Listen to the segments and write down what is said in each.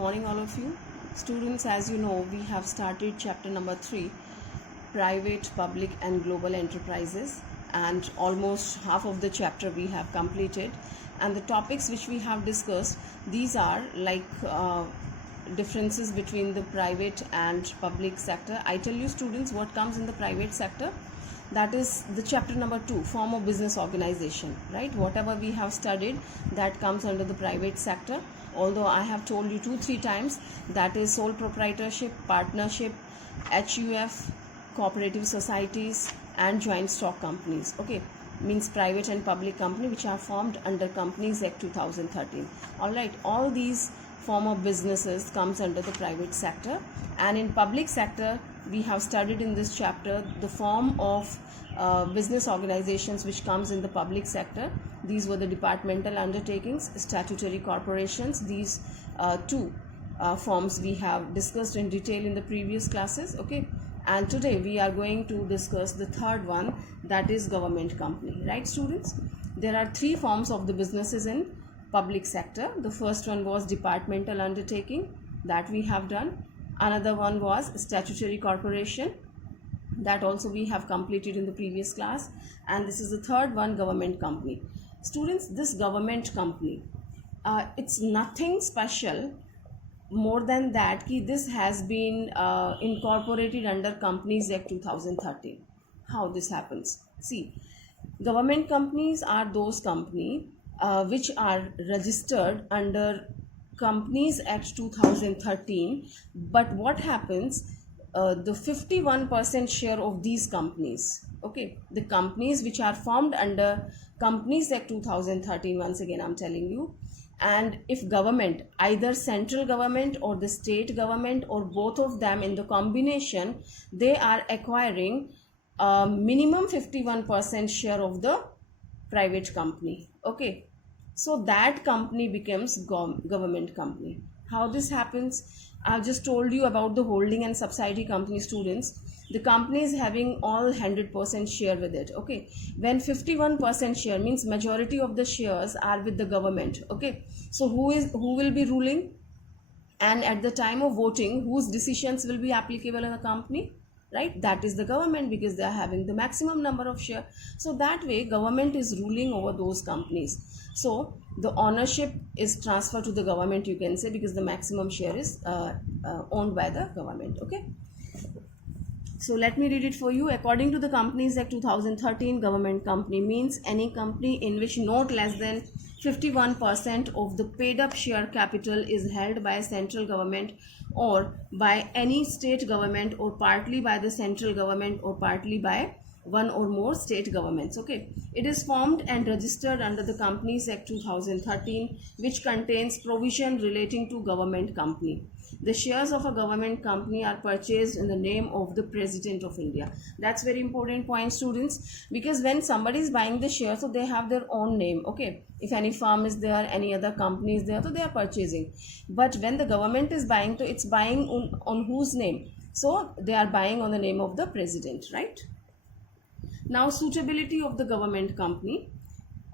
morning, all of you. Students, as you know, we have started chapter number 3, Private, Public and Global Enterprises, and almost half of the chapter we have completed. And the topics which we have discussed, these are like differences between the private and public sector. I tell you, students, what comes in the private sector. That is the chapter number 2, form of business organization, right? Whatever we have studied, that comes under the private sector. Although I have told you 2-3 times, that is sole proprietorship, partnership, HUF, cooperative societies and joint stock companies. Okay, means private and public company which are formed under Companies Act 2013. All right, all these form of businesses comes under the private sector. And in public sector, we have studied in this chapter the form of business organizations which comes in the public sector. These were the departmental undertakings, statutory corporations. These two forms we have discussed in detail in the previous classes. Okay, and today we are going to discuss the third one, that is government company. Right, students? There are 3 forms of the businesses in public sector. The first one was departmental undertaking, that we have done. Another one was statutory corporation, that also we have completed in the previous class. And this is the third one, government company. Students, this government company, it's nothing special more than that ki this has been incorporated under Companies Act 2013. How this happens? See, government companies are those companies which are registered under Companies Act 2013, but what happens, the 51% share of these companies, okay, the companies which are formed under Companies Act 2013, once again I'm telling you, and if government, either central government or the state government or both of them in the combination, they are acquiring minimum 51% share of the private company. Okay, so that company becomes government company. How this happens? I've just told you about the holding and subsidiary company, students. The company is having all 100% share with it. Okay, when 51% share means majority of the shares are with the government. Okay, so who will be ruling, and at the time of voting, whose decisions will be applicable in the company? Right, that is the government, because they are having the maximum number of share. So that way government is ruling over those companies. So the ownership is transferred to the government, you can say, because the maximum share is owned by the government. Okay, so let me read it for you. According to the Companies Act 2013, government company means any company in which not less than 51% of the paid up share capital is held by central government or by any state government, or partly by the central government or partly by one or more state governments. Okay, it is formed and registered under the Companies Act 2013, which contains provision relating to government company. The shares of a government company are purchased in the name of the President of India. That's very important point, students, because when somebody is buying the share, so they have their own name. Okay, if any firm is there, any other company is there, so they are purchasing. But when the government is buying, so it's buying on whose name? So they are buying on the name of the President, right? Now, suitability of the government company.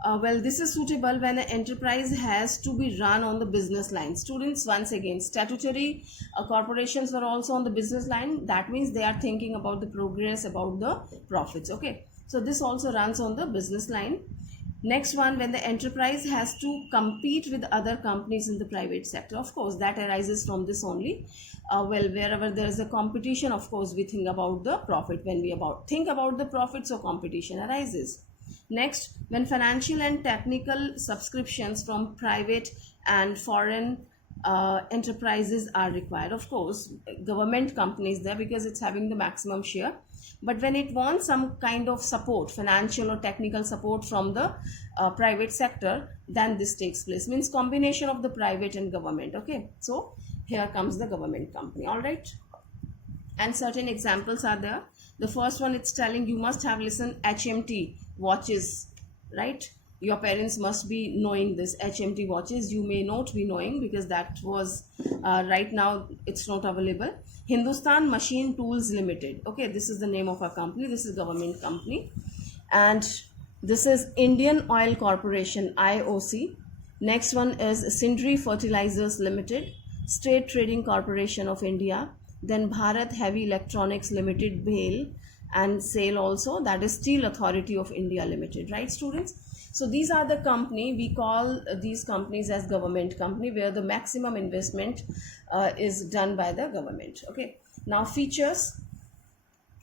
Well, this is suitable when an enterprise has to be run on the business line. Students, once again, statutory corporations are also on the business line. That means they are thinking about the progress, about the profits. Okay, so this also runs on the business line. Next one, when the enterprise has to compete with other companies in the private sector. Of course, that arises from this only. Well, wherever there is a competition, of course, we think about the profit. When we think about the profit, so competition arises. Next, when financial and technical subscriptions from private and foreign enterprises are required. Of course, government companies there because it's having the maximum share. But when it wants some kind of support, financial or technical support from the private sector, then this takes place. Means combination of the private and government. Okay, so here comes the government company. All right, and certain examples are there. The first one, it's telling you must have listened HMT watches, right? Your parents must be knowing this HMT watches. You may not be knowing because that was right now it's not available. Hindustan Machine Tools Limited. Okay, this is the name of our company. This is government company. And this is Indian Oil Corporation, IOC. Next one is Sindri Fertilizers Limited. State Trading Corporation of India, then Bharat Heavy Electronics Limited, BHEL, and SAIL also, that is Steel Authority of India Limited, right students? So these are the company, we call these companies as government company, where the maximum investment is done by the government. Okay, now features,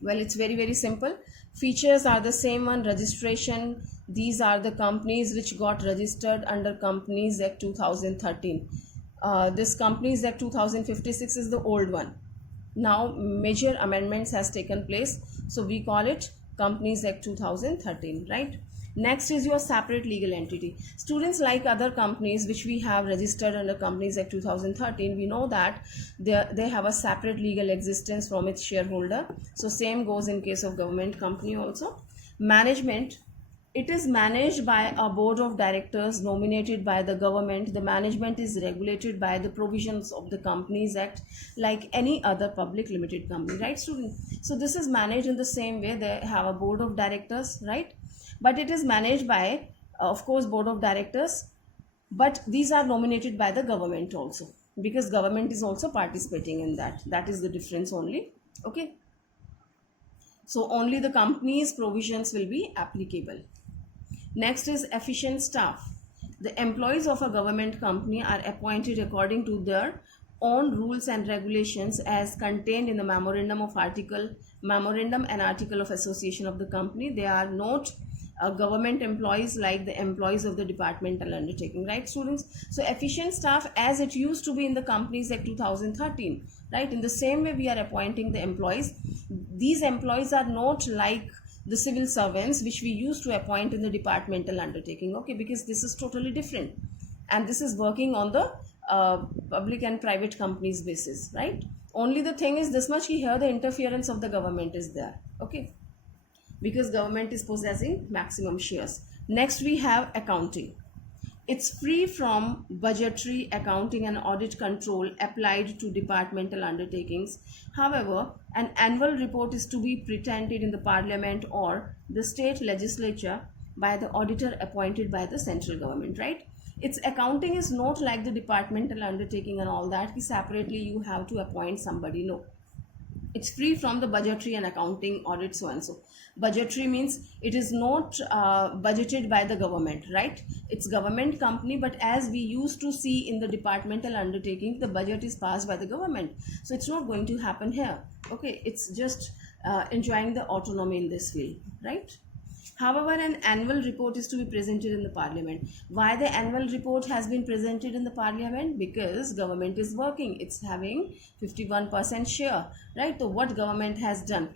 well, it's very simple. Features are the same one. Registration, these are the companies which got registered under Companies Act 2013. This Companies Act 2056 is the old one. Now major amendments has taken place, so we call it Companies Act 2013, right? Next is your separate legal entity. Students, like other companies which we have registered under Companies Act 2013, we know that they have a separate legal existence from its shareholder. So same goes in case of government company also. Management, it is managed by a board of directors nominated by the government. The management is regulated by the provisions of the Companies Act like any other public limited company, right students? So this is managed in the same way. They have a board of directors, right? But it is managed by, of course, board of directors, but these are nominated by the government also, because government is also participating in that. That is the difference only. Okay, so only the company's provisions will be applicable. Next is efficient staff. The employees of a government company are appointed according to their own rules and regulations as contained in the memorandum and article of association of the company. They are not government employees like the employees of the departmental undertaking, right students? So efficient staff, as it used to be in the Companies Act 2013, right? In the same way we are appointing the employees. These employees are not like the civil servants which we used to appoint in the departmental undertaking, okay, because this is totally different, and this is working on the public and private companies basis, right? Only the thing is this much, here the interference of the government is there, okay, because government is possessing maximum shares. Next we have accounting. It's free from budgetary, accounting and audit control applied to departmental undertakings. However, an annual report is to be presented in the parliament or the state legislature by the auditor appointed by the central government, right? Its accounting is not like the departmental undertaking and all that, separately you have to appoint somebody, no. It's free from the budgetary and accounting audit, so and so. Budgetary means it is not budgeted by the government, right? It's government company, but as we used to see in the departmental undertaking, the budget is passed by the government. So it's not going to happen here. Okay, it's just enjoying the autonomy in this field, right? However, an annual report is to be presented in the parliament. Why the annual report has been presented in the parliament? Because government is working. It's having 51% share, right? So what government has done?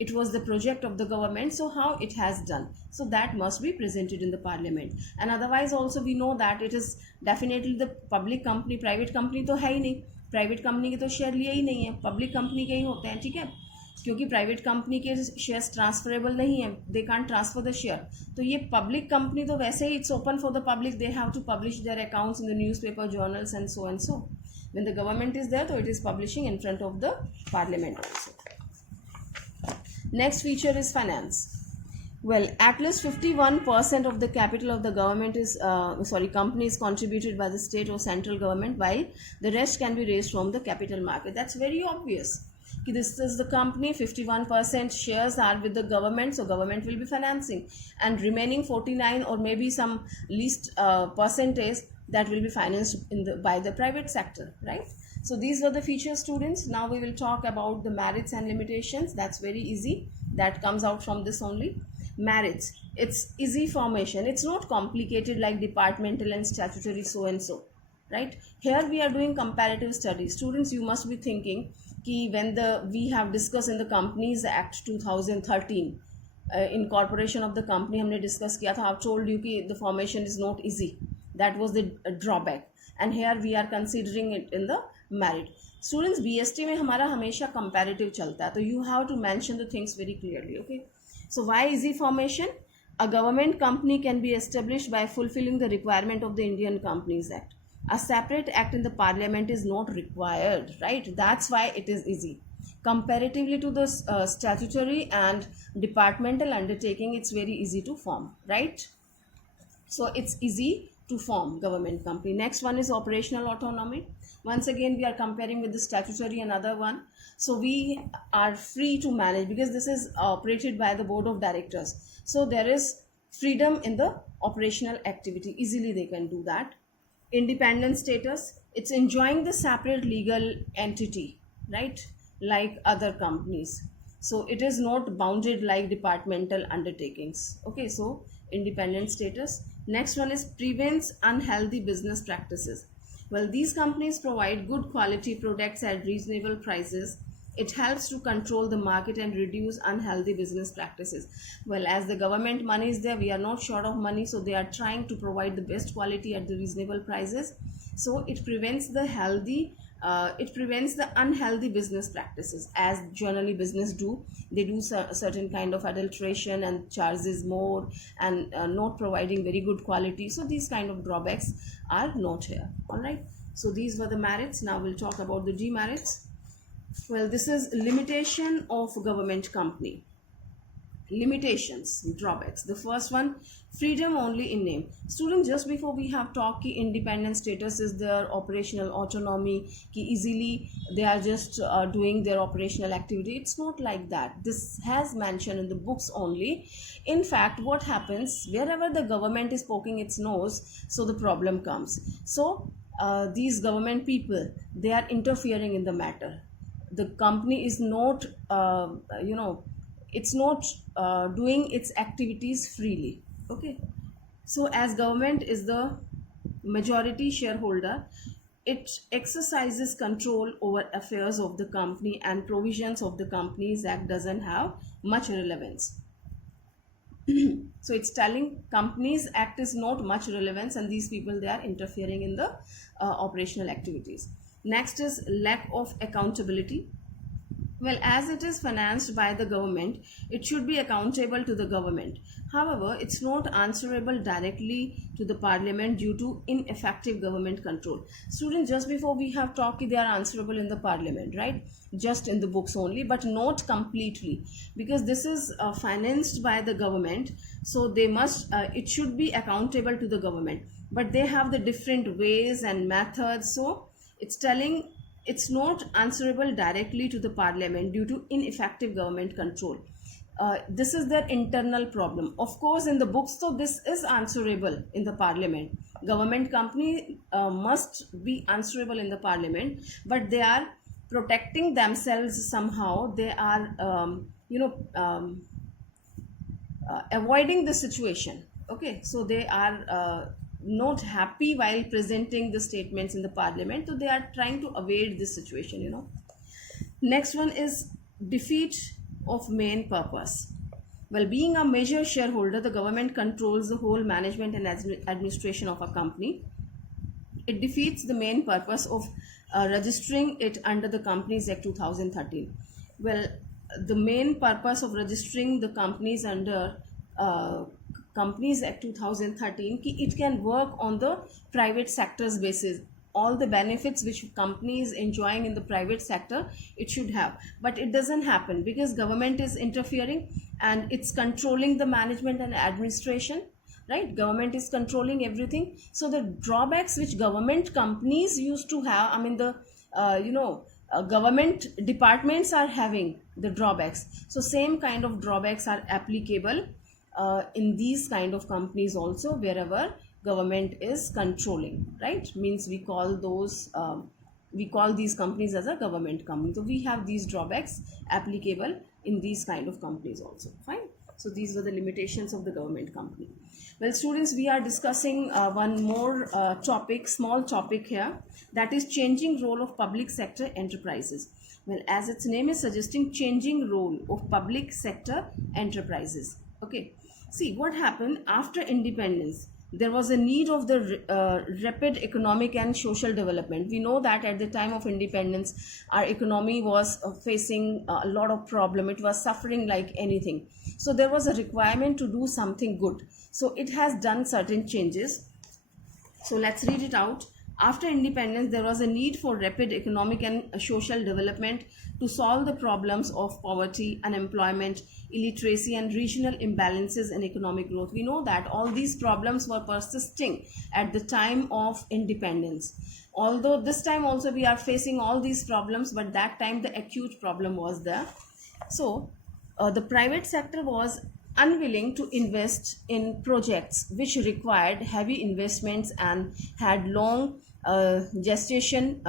It was the project of the government, so how it has done. So that must be presented in the parliament. And otherwise also we know that it is definitely the public company, private company तो है ही नहीं. Private company के तो share लिए ही नहीं है, public company के ही होते हैं, ठीक है? क्योंकि प्राइवेट कंपनी के शेयर्स ट्रांसफरेबल नहीं है, they can't transfer the share. तो ये पब्लिक कंपनी तो वैसे ही it's open for the public, they have to publish their accounts in the newspaper, journals and so and so. When the government is there, तो it is publishing in front of the parliament also. Next feature is finance. Well, at least 51% of the capital of the government is, company is contributed by the state or central government, while the rest can be raised from the capital market. That's very obvious. This is the company, 51% shares are with the government, so government will be financing, and remaining 49 or maybe some least percentage that will be financed by the private sector, right? So these were the features, students. Now we will talk about the merits and limitations. That's very easy. That comes out from this only. Merits. It's easy formation. It's not complicated like departmental and statutory so and so, right? Here we are doing comparative studies. Students, you must be thinking कि when we have discussed in the Companies Act 2013, incorporation of the company हमने discuss किया था. I've told you कि the formation is not easy. That was the drawback. And here we are considering it in the merit. Students, BST में हमारा हमेशा comparative चलता है, तो you have to mention the things very clearly, okay? So why easy formation? A government company can be established by fulfilling the requirement of the Indian Companies Act. A separate act in the parliament is not required, right? That's why it is easy. Comparatively to the statutory and departmental undertaking, it's very easy to form, right? So it's easy to form government company. Next one is operational autonomy. Once again, we are comparing with the statutory, another one. So we are free to manage because this is operated by the board of directors. So there is freedom in the operational activity. Easily they can do that. Independent status, it's enjoying the separate legal entity, right? Like other companies. So it is not bounded like departmental undertakings. Okay, so independent status. Next one is prevents unhealthy business practices. Well, these companies provide good quality products at reasonable prices. It helps to control the market and reduce unhealthy business practices. Well, as the government money is there, we are not short of money, so they are trying to provide the best quality at the reasonable prices. So it prevents the unhealthy business practices, as generally business do. They do certain kind of adulteration and charges more, and not providing very good quality. So these kind of drawbacks are not here. All right, so these were the merits. Now we'll talk about the demerits. Well, this is limitation of government company. Limitations, drawbacks. The first one, freedom only in name. Students, just before we have talked ki independent status is their operational autonomy, ki easily they are just doing their operational activity. It's not like that. This has mentioned in the books only. In fact, what happens wherever the government is poking its nose, so the problem comes. So these government people, they are interfering in the matter. The company is not it's not doing its activities freely. Okay, so as government is the majority shareholder, it exercises control over affairs of the company, and provisions of the Companies Act doesn't have much relevance. So it's telling Companies Act is not much relevance, and these people, they are interfering in the operational activities. Next is lack of accountability. Well, as it is financed by the government, it should be accountable to the government. However, it's not answerable directly to the parliament due to ineffective government control. Students, just before we have talked, they are answerable in the parliament, right? Just in the books only, but not completely, because this is financed by the government. So they must, it should be accountable to the government, but they have the different ways and methods. So it's telling it's not answerable directly to the parliament due to ineffective government control. This is their internal problem. Of course, in the books, so this is answerable in the parliament. Government company must be answerable in the parliament, but they are protecting themselves somehow. They are, avoiding the situation. Okay, so they are not happy while presenting the statements in the parliament, so they are trying to evade this situation. Next one is defeat of main purpose. Well, being a major shareholder, the government controls the whole management and administration of a company. It defeats the main purpose of registering it under the Companies Act 2013. Well, the main purpose of registering the companies under Companies Act 2013, ki it can work on the private sector's basis. All the benefits which company is enjoying in the private sector, it should have, but it doesn't happen because government is interfering and it's controlling the management and administration, right? Government is controlling everything. So the drawbacks which government companies used to have, I mean the government departments are having the drawbacks, so same kind of drawbacks are applicable in these kind of companies also, wherever government is controlling, right? Means we call these companies as a government company. So we have these drawbacks applicable in these kind of companies also. Fine. So these were the limitations of the government company. Well, students, we are discussing one more small topic here, that is changing role of public sector enterprises. Well, as its name is suggesting, changing role of public sector enterprises. Okay. See, what happened after independence? There was a need of the rapid economic and social development. We know that at the time of independence, our economy was facing a lot of problem. It was suffering like anything. So there was a requirement to do something good. So it has done certain changes. So let's read it out. After independence, there was a need for rapid economic and social development to solve the problems of poverty, unemployment, illiteracy, and regional imbalances in economic growth. We know that all these problems were persisting at the time of independence. Although this time also we are facing all these problems, but that time the acute problem was there. So, the private sector was unwilling to invest in projects which required heavy investments and had long gestation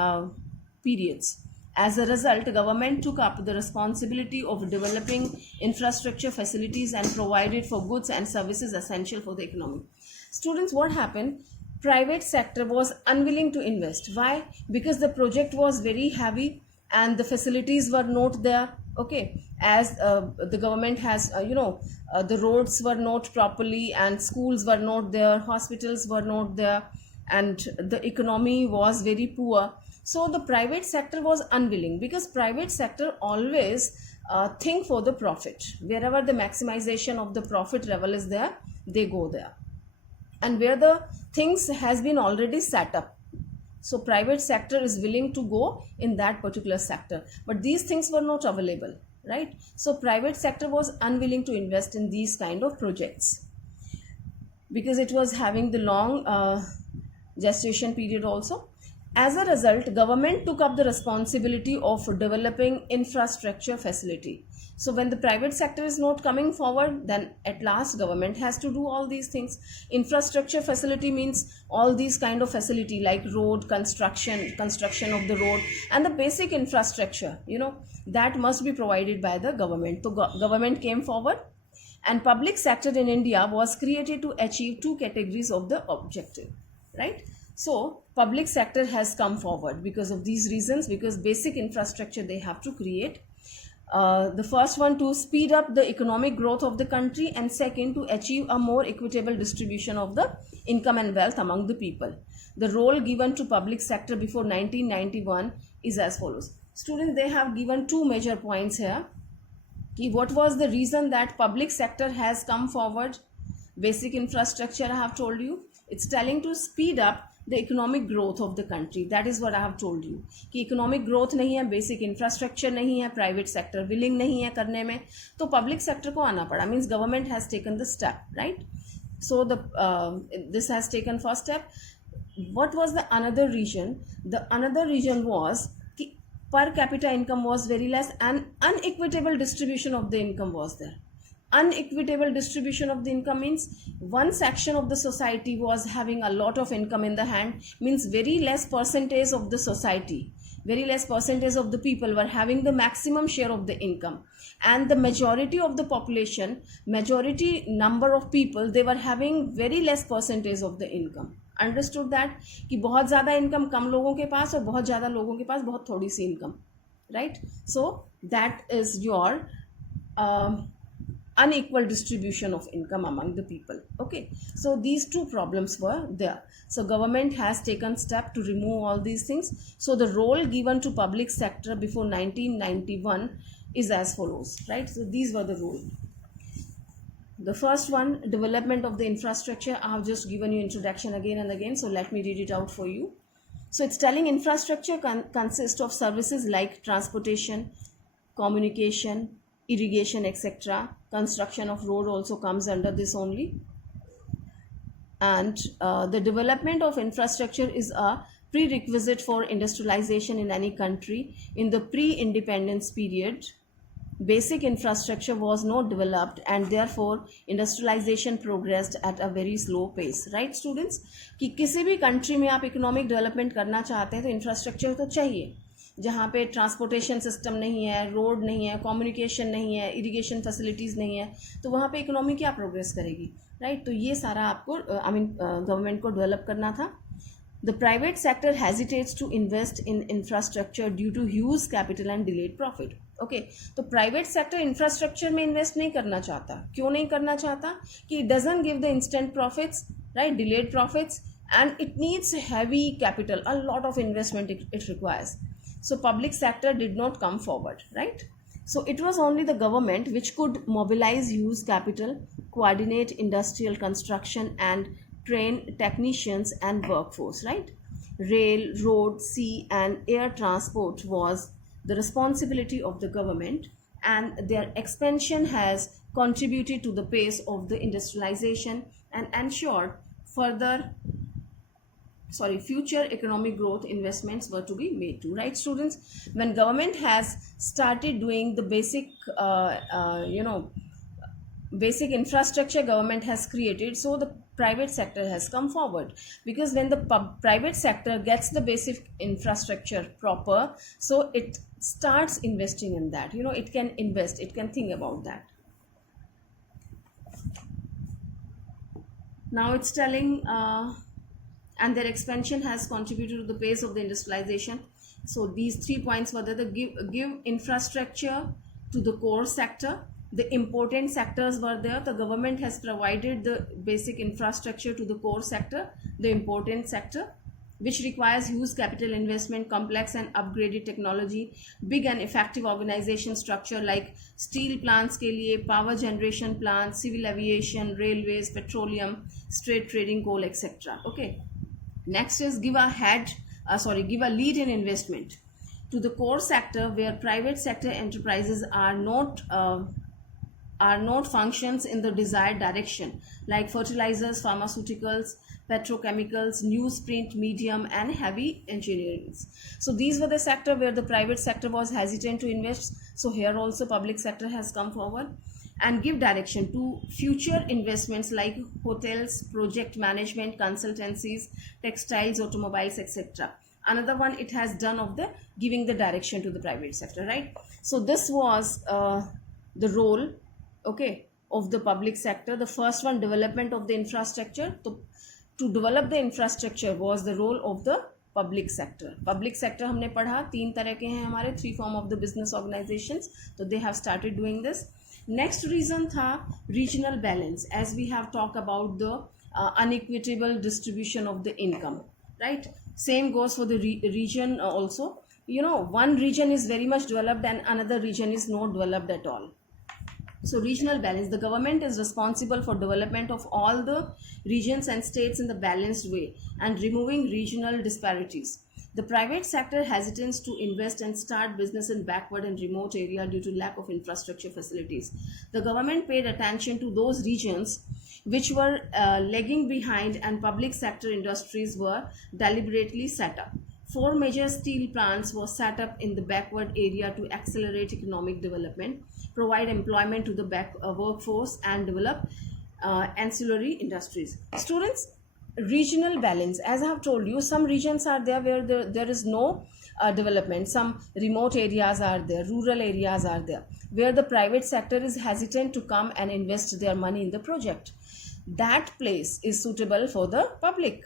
periods. As a result, government took up the responsibility of developing infrastructure facilities and provided for goods and services essential for the economy. Students, what happened? Private sector was unwilling to invest. Why? Because the project was very heavy and the facilities were not there. Okay, as the government has the roads were not properly and schools were not there, hospitals were not there, and the economy was very poor. So the private sector was unwilling, because private sector always think for the profit. Wherever the maximization of the profit level is there, they go there, and where the things has been already set up, so private sector is willing to go in that particular sector, but these things were not available, right? So private sector was unwilling to invest in these kind of projects because it was having the long gestation period also. As a result, government took up the responsibility of developing infrastructure facility. So when the private sector is not coming forward, then at last government has to do all these things. Infrastructure facility means all these kind of facility like road construction of the road, and the basic infrastructure, that must be provided by the government. So government came forward, and public sector in India was created to achieve two categories of the objective, right? So public sector has come forward because of these reasons, because basic infrastructure they have to create. The first one, to speed up the economic growth of the country, and second, to achieve a more equitable distribution of the income and wealth among the people. The role given to public sector before 1991 is as follows. Students, they have given two major points here. What was the reason that public sector has come forward? Basic infrastructure, I have told you. It's telling to speed up the economic growth of the country. That is what I have told you. कि economic growth नहीं है, basic infrastructure नहीं है, private sector willing नहीं है करने में, तो public sector को आना पड़ा. Means government has taken the step, right? So this has taken first step. What was the another reason? The another reason was कि per capita income was very less and unequitable distribution of the income was there. Unequitable distribution of the income means one section of the society was having a lot of income in the hand, means very less percentage of the society, very less percentage of the people were having the maximum share of the income, and the majority of the population, majority number of people, they were having very less percentage of the income. Understood that कि बहुत ज़्यादा income कम लोगों के पास और बहुत ज़्यादा लोगों के पास बहुत थोड़ी सी income, right? So that is your unequal distribution of income among the people. Okay, so these two problems were there. So government has taken step to remove all these things. So the role given to public sector before 1991 is as follows, right? So these were the rules. The first one, development of the infrastructure. I have just given you introduction again and again, so let me read it out for you. So it's telling infrastructure consists of services like transportation, communication, irrigation, etc. Construction of road also comes under this only. And the development of infrastructure is a prerequisite for industrialization in any country. In the pre-independence period, basic infrastructure was not developed, and therefore industrialization progressed at a very slow pace. Right students? कि किसी भी country में आप economic development करना चाहते हैं तो infrastructure तो चाहिए. जहाँ पे ट्रांसपोर्टेशन सिस्टम नहीं है, रोड नहीं है, कम्युनिकेशन नहीं है, इरिगेशन फैसिलिटीज़ नहीं है, तो वहाँ पे इकोनॉमी क्या प्रोग्रेस करेगी, राइट? तो ये सारा आपको गवर्नमेंट को डेवलप करना था. The private sector hesitates to invest in infrastructure due to huge capital and delayed profit. Okay, तो प्राइवेट सेक्टर इंफ्रास्ट्रक्चर में इन्वेस्ट नहीं करना चाहता. क्यों नहीं करना चाहता? कि it doesn't give the instant profits, right, delayed profits, and it needs heavy capital, a lot of investment it requires. So public sector did not come forward, right? So it was only the government which could mobilize huge capital, coordinate industrial construction, and train technicians and workforce, right? rail, road, sea, and air transport was the responsibility of the government, and their expansion has contributed to the pace of the industrialization and ensured further future economic growth. Investments were to be made to, right students? When government has started doing the basic infrastructure government has created, so the private sector has come forward, because when the private sector gets the basic infrastructure proper, so it starts investing in that. It can invest, it can think about that. Now it's telling and their expansion has contributed to the pace of the industrialization. So these 3 points were the give infrastructure to the core sector. The important sectors were there. The government has provided the basic infrastructure to the core sector, the important sector, which requires huge capital investment, complex and upgraded technology, big and effective organization structure like steel plants ke liye, power generation plants, civil aviation, railways, petroleum, straight trading, coal, etc. Okay. Next is give a lead in investment to the core sector, where private sector enterprises are not functions in the desired direction, like fertilizers, pharmaceuticals, petrochemicals, newsprint, medium, and heavy engineering. So these were the sector where the private sector was hesitant to invest. So here also public sector has come forward and give direction to future investments like hotels, project management, consultancies, textiles, automobiles, etc. Another one it has done of the giving the direction to the private sector, right? So this was the role, okay, of the public sector. The first one, development of the infrastructure. To develop the infrastructure was the role of the public sector हमने पढ़ा 3 तरह के हैं हमारे, 3 form of the business organisations, तो they have started doing this. Next reason था regional balance, as we have talk about the unequitable distribution of the income, right? Same goes for the region also. One region is very much developed and another region is not developed at all. So regional balance, the government is responsible for development of all the regions and states in the balanced way and removing regional disparities. The private sector hesitates to invest and start business in backward and remote area due to lack of infrastructure facilities. The government paid attention to those regions which were lagging behind, and public sector industries were deliberately set up. 4 major steel plants were set up in the backward area to accelerate economic development, provide employment to the workforce, and develop ancillary industries. Students, regional balance, as I have told you, some regions are there where there is no development. Some remote areas are there, rural areas are there, where the private sector is hesitant to come and invest their money in the project. That place is suitable for the public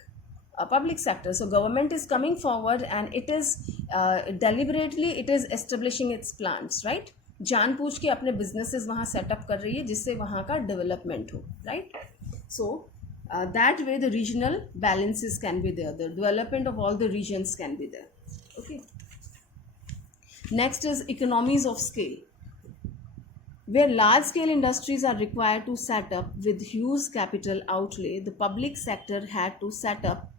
sector. So government is coming forward and it is deliberately it is establishing its plants, right? जानबूझ के अपने businesses वहाँ setup कर रही है जिससे वहाँ का development हो, right? So that way the regional balances can be there, the development of all the regions can be there. Okay. Next is economies of scale. Where large-scale industries are required to set up with huge capital outlay, the public sector had to set up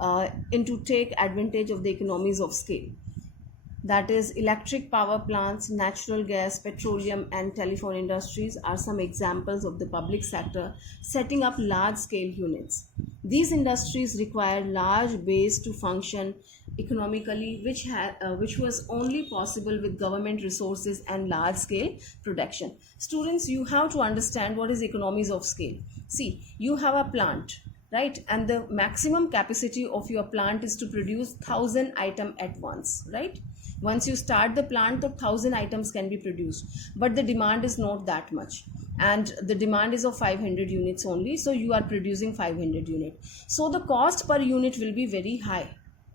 to take advantage of the economies of scale. That is, electric power plants, natural gas, petroleum, and telephone industries are some examples of the public sector setting up large-scale units. These industries require large base to function economically, which was only possible with government resources and large-scale production. Students, you have to understand what is economies of scale. See, you have a plant, right? And the maximum capacity of your plant is to produce 1,000 items at once, right? Once you start the plant, the 1,000 items can be produced, but the demand is not that much, and the demand is of 500 units only, so you are producing 500 units. So the cost per unit will be very high,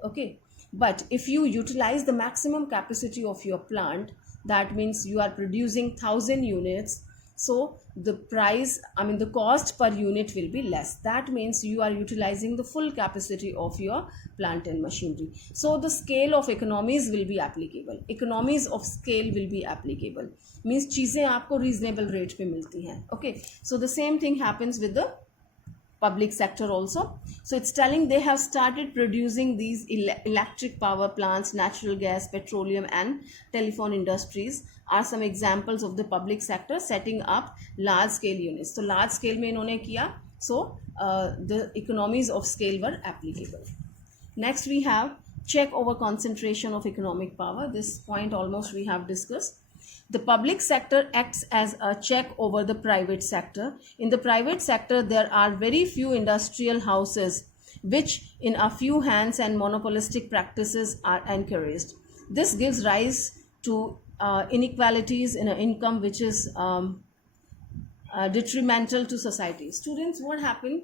okay? But if you utilize the maximum capacity of your plant, that means you are producing 1,000 units, so the cost per unit will be less. That means you are utilizing the full capacity of your plant and machinery. So the scale of economies will be applicable. Economies of scale will be applicable. Means चीजें आपको reasonable rate पे मिलती हैं. Okay. So the same thing happens with the public sector also. So it's telling they have started producing these electric power plants, natural gas, petroleum and telephone industries are some examples of the public sector setting up large scale units. So large scale mein inhone kiya, so the economies of scale were applicable. Next we have check over concentration of economic power. This point almost we have discussed. The public sector acts as a check over the private sector. In the private sector, there are very few industrial houses which in a few hands and monopolistic practices are encouraged. This gives rise to inequalities in income which is detrimental to society. Students, what happened?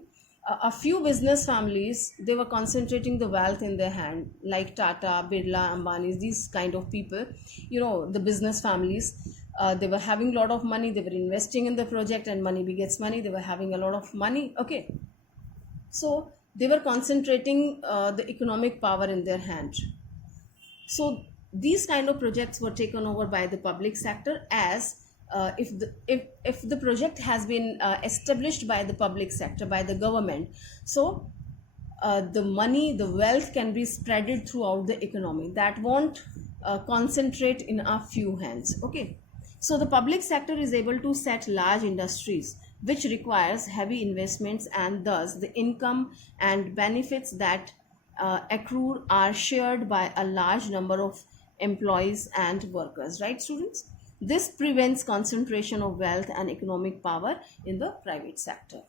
A few business families, they were concentrating the wealth in their hand, like Tata, Birla, Ambani, these kind of people, the business families, they were having a lot of money, they were investing in the project, and money begets money, they were having a lot of money. Okay, so they were concentrating the economic power in their hand. So these kind of projects were taken over by the public sector, as if the project has been established by the public sector, by the government, so the money, the wealth can be spreaded throughout the economy. That won't concentrate in a few hands. Okay, so the public sector is able to set large industries which requires heavy investments, and thus the income and benefits that accrue are shared by a large number of employees and workers, right students? This prevents concentration of wealth and economic power in the private sector.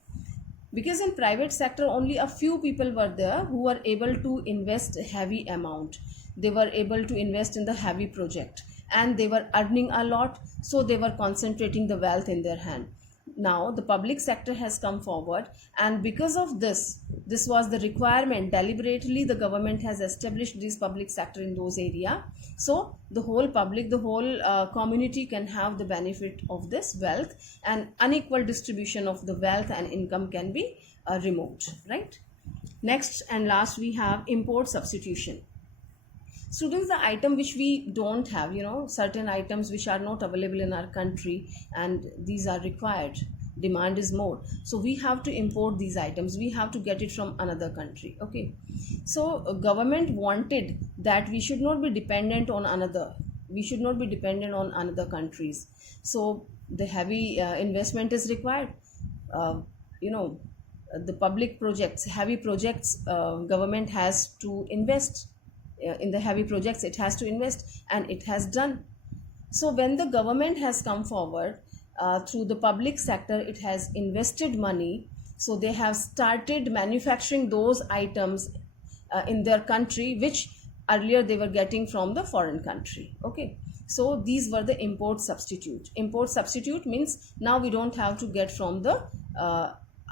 Because in private sector, only a few people were there who were able to invest a heavy amount. They were able to invest in the heavy project and they were earning a lot. So they were concentrating the wealth in their hand. Now the public sector has come forward, and because of this was the requirement. Deliberately the government has established this public sector in those areas, so the whole public, the whole community can have the benefit of this wealth, and unequal distribution of the wealth and income can be removed, right? Next and last, we have import substitution. Students, the item which we don't have, certain items which are not available in our country and these are required, demand is more, so we have to import these items, we have to get it from another country. Okay, so government wanted that we should not be dependent on another countries, so the heavy investment is required. The public projects, heavy projects, government has to invest in the heavy projects, it has to invest, and it has done. So when the government has come forward through the public sector, it has invested money, so they have started manufacturing those items in their country which earlier they were getting from the foreign country. Okay, so these were the import substitute. Import substitute means now we don't have to get from the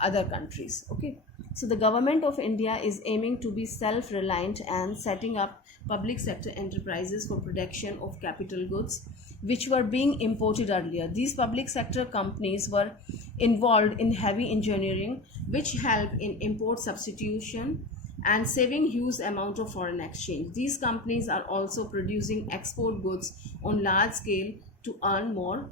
other countries. Okay, so the government of India is aiming to be self-reliant and setting up public sector enterprises for production of capital goods which were being imported earlier. These public sector companies were involved in heavy engineering which help in import substitution and saving huge amount of foreign exchange. These companies are also producing export goods on large scale to earn more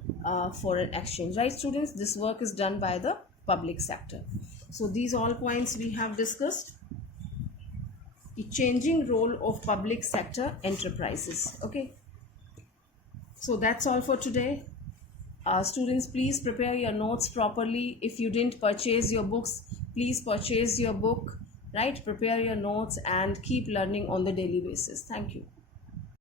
foreign exchange, right students? This work is done by the public sector. So these all points we have discussed. The changing role of public sector enterprises. Okay, so that's all for today. Students, please prepare your notes properly. If you didn't purchase your books, please purchase your book, right? Prepare your notes and keep learning on the daily basis. Thank you.